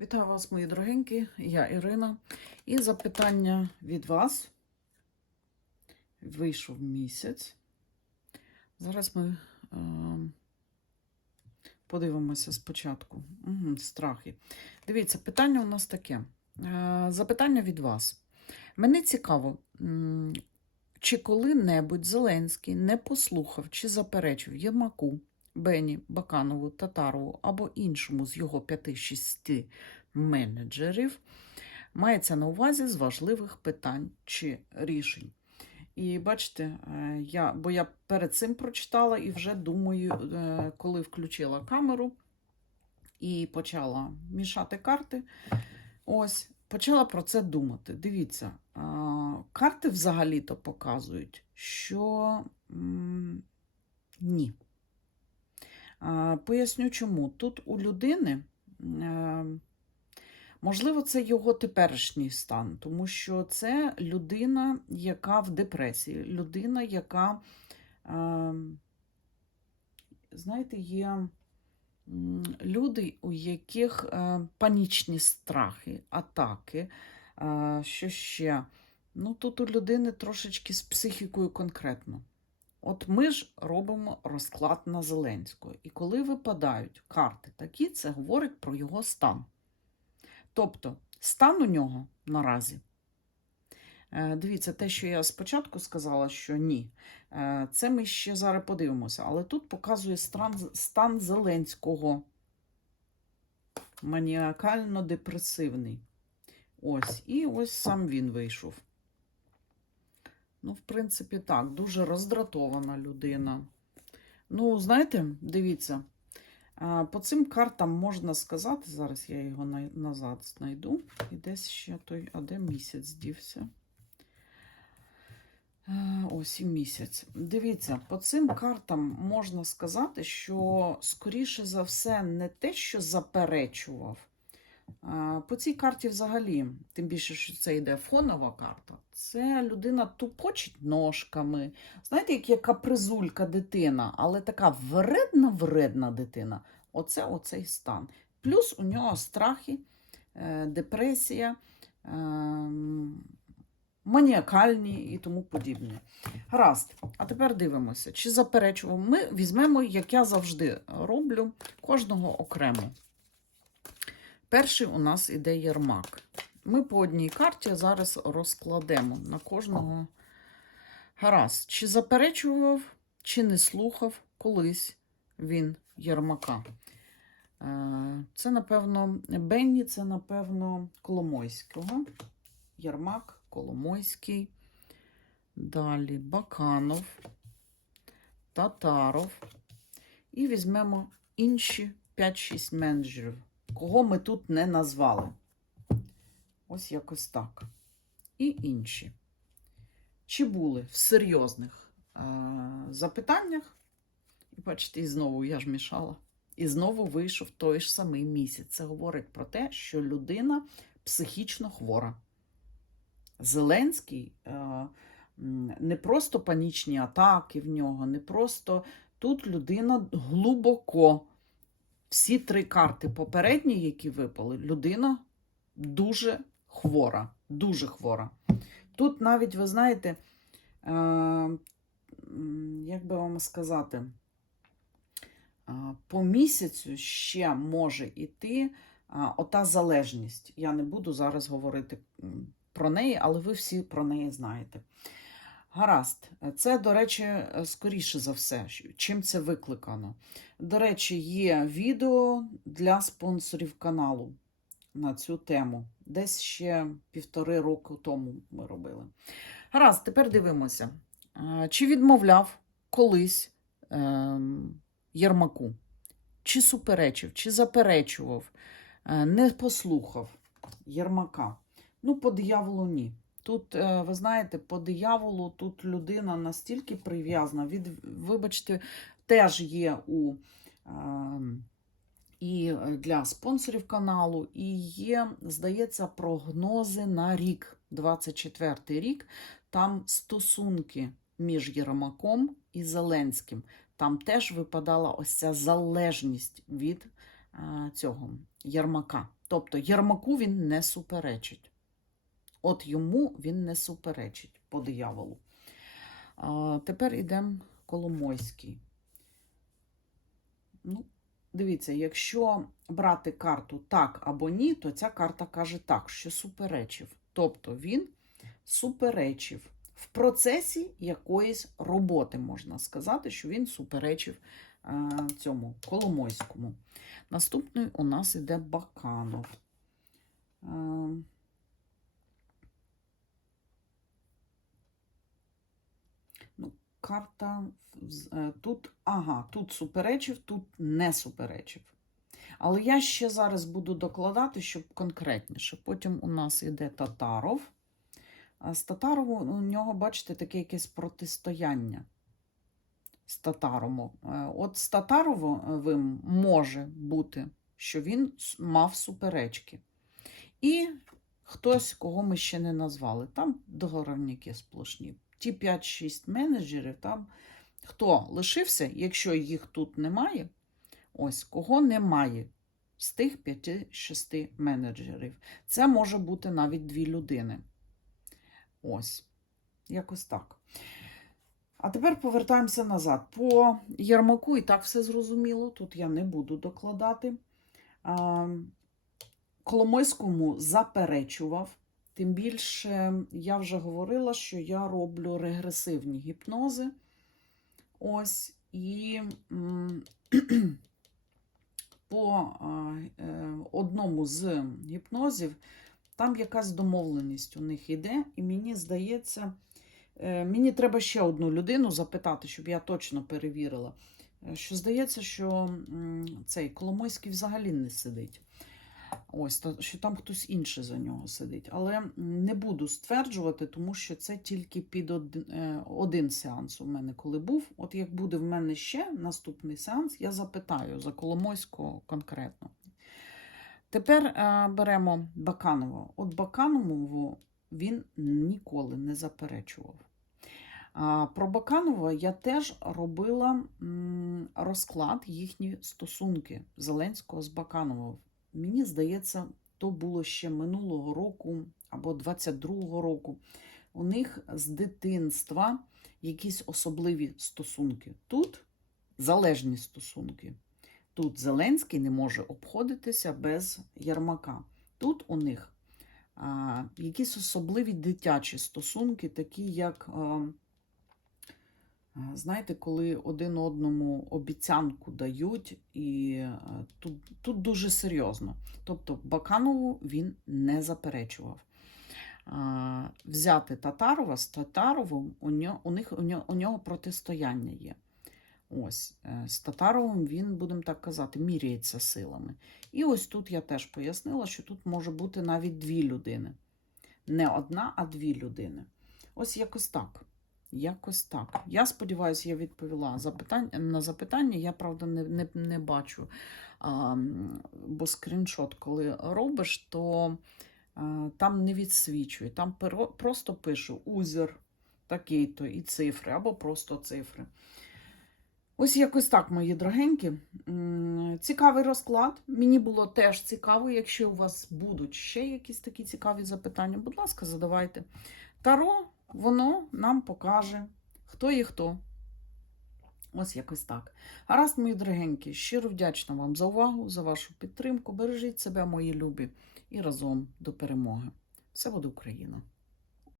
Вітаю вас, мої дорогенькі, я Ірина. І запитання від вас. Вийшов місяць. Зараз ми е, подивимося спочатку. Угу, страхи. Дивіться, питання у нас таке. Е, запитання від вас. Мене цікаво, чи коли-небудь Зеленський не послухав чи заперечив Єрмаку, Бені, Баканову, Татарову або іншому з його 5-6 менеджерів, мається на увазі з важливих питань чи рішень. І бачите, е, я, бо я перед цим прочитала і вже думаю, е, коли включила камеру і почала мішати карти, ось, почала про це думати. Дивіться, карти взагалі-то показують, що ні. Поясню чому. Тут у людини, е, можливо, це його теперішній стан, тому що це людина, яка в депресії, людина, яка, е, знаєте, є люди, у яких е, панічні страхи, атаки, що ще. Ну, тут у людини трошечки з психікою конкретно. От ми ж робимо розклад на Зеленського. І коли випадають карти такі, це говорить про його стан. Тобто, стан у нього наразі. Е, Дивіться, те, що я спочатку сказала, що ні. Е, Це ми ще зараз подивимося. Але тут показує стан, Зеленського. Маніакально-депресивний. Ось. І ось сам він вийшов. Ну, в принципі, так, дуже роздратована людина. Ну, знаєте, дивіться, по цим картам можна сказати, зараз я його назад знайду, і десь ще той, а де місяць дівся? Ось і місяць. Дивіться, по цим картам можна сказати, що, скоріше за все, не те, що заперечував. По цій карті взагалі, тим більше, що це йде фонова карта, це людина тупочить ножками. Знаєте, як є капризулька дитина, але така вредна-вредна дитина. Оце оцей стан. Плюс у нього страхи, е, депресія, ем, маніакальні і тому подібне. Гаразд, а тепер дивимося, чи заперечував. Ми візьмемо, як я завжди роблю, кожного окремо. Перший у нас іде Єрмак. Ми по одній карті зараз розкладемо на кожного. Гаразд, чи заперечував, чи не слухав колись він Єрмака. Е, Це, напевно, Бенні, це, напевно, Коломойського. Єрмак, Коломойський. Далі Баканов, Татаров. І візьмемо інші 5-6 менеджерів, кого ми тут не назвали. Ось якось так. І інші. Чи були в серйозних е- запитаннях? І бачите, і знову я ж мішала. І знову вийшов той ж самий місяць. Це говорить про те, що людина психічно хвора. Зеленський е- не просто панічні атаки в нього, не просто тут людина глибоко. Всі три карти попередні, які випали, людина дуже хвора. Дуже хвора. Тут навіть, ви знаєте, е, як би вам сказати, е, по місяцю ще може йти е, ота залежність. Я не буду зараз говорити про неї, але ви всі про неї знаєте. Гаразд, це, до речі, е, скоріше за все, чим це викликано. До речі, є відео для спонсорів каналу на цю тему. Десь ще півтори року тому ми робили. Гаразд, тепер дивимося. Чи відмовляв колись ем, Єрмаку? Чи суперечив, чи заперечував, е, не послухав Єрмака? Ну, по дияволу ні. Тут, е, ви знаєте, по дияволу тут людина настільки прив'язана. Від, вибачте, теж є у ем, і для спонсорів каналу, і є, здається, прогнози на рік, 24 рік. Там стосунки між Єрмаком і Зеленським. Там теж випадала ось ця залежність від е, цього Єрмака. Тобто Єрмаку він не суперечить. От йому він не суперечить по дияволу. А, тепер йдемо Коломойський. Ну, дивіться, якщо брати карту так або ні, то ця карта каже так, що суперечив. Тобто він суперечив в процесі якоїсь роботи, можна сказати, що він суперечив е, цьому Коломойському. Наступний у нас іде Баканов. Е, ну, карта е, тут, ага, тут суперечив, тут не суперечив. Але я ще зараз буду докладати, щоб конкретніше. Потім у нас іде Татаров. А з Татарову у нього, бачите, таке якесь протистояння. З Татаровим. Е, От з Татаровим може бути, що він мав суперечки. І хтось, кого ми ще не назвали. Там договорники сплошні. Ті 5-6 менеджерів, там хто лишився, якщо їх тут немає, ось кого немає з тих 5-6 менеджерів. Це може бути навіть дві людини. Ось, якось так. А тепер повертаємося назад. По Ярмаку і так все зрозуміло. Тут я не буду докладати. Коломойському заперечував. Тим більше я вже говорила, що я роблю регресивні гіпнози. Ось, і по е, одному з гіпнозів там якась домовленість у них іде, і мені здається, е, мені треба ще одну людину запитати, щоб я точно перевірила. е, Що здається, що цей Коломойський взагалі не сидить. Ось, то, що там хтось інший за нього сидить. Але не буду стверджувати, тому що це тільки під один, е, один сеанс у мене коли був. От як буде в мене ще наступний сеанс, я запитаю за Коломойського конкретно. Тепер е, беремо Баканова. От Баканову він ніколи не заперечував. Про Баканова я теж робила розклад їхні стосунки Зеленського з Бакановим. Мені здається, то було ще минулого року або 22-го року. У них з дитинства якісь особливі стосунки. Тут залежні стосунки. Тут Зеленський не може обходитися без Ярмака. Тут у них а, якісь особливі дитячі стосунки, такі як, а, знаєте, коли один одному обіцянку дають, і тут, тут дуже серйозно. Тобто Баканову він не заперечував. А, взяти Татарова з Татаровим, у, нього, у, них, у, нього, у нього протистояння є. Ось, е, з Татаровим він, будемо так казати, міряється силами. І ось тут я теж пояснила, що тут може бути навіть дві людини. Не одна, а дві людини. Ось якось так. Якось так. Я сподіваюся, я відповіла запитання, на запитання. Я, правда, не, не, не бачу. А, бо скріншот, коли робиш, то а, там не відсвічує. Там перо- просто пишу узір такий-то і цифри, або просто цифри. Ось якось так, мої дорогенькі. Цікавий розклад. Мені було теж цікаво, якщо у вас будуть ще якісь такі цікаві запитання, будь ласка, задавайте. Таро, воно нам покаже, хто є хто. Ось якось так. Гаразд, мої дорогенькі, щиро вдячна вам за увагу, за вашу підтримку. Бережіть себе, мої любі, і разом до перемоги. Все буде Україна!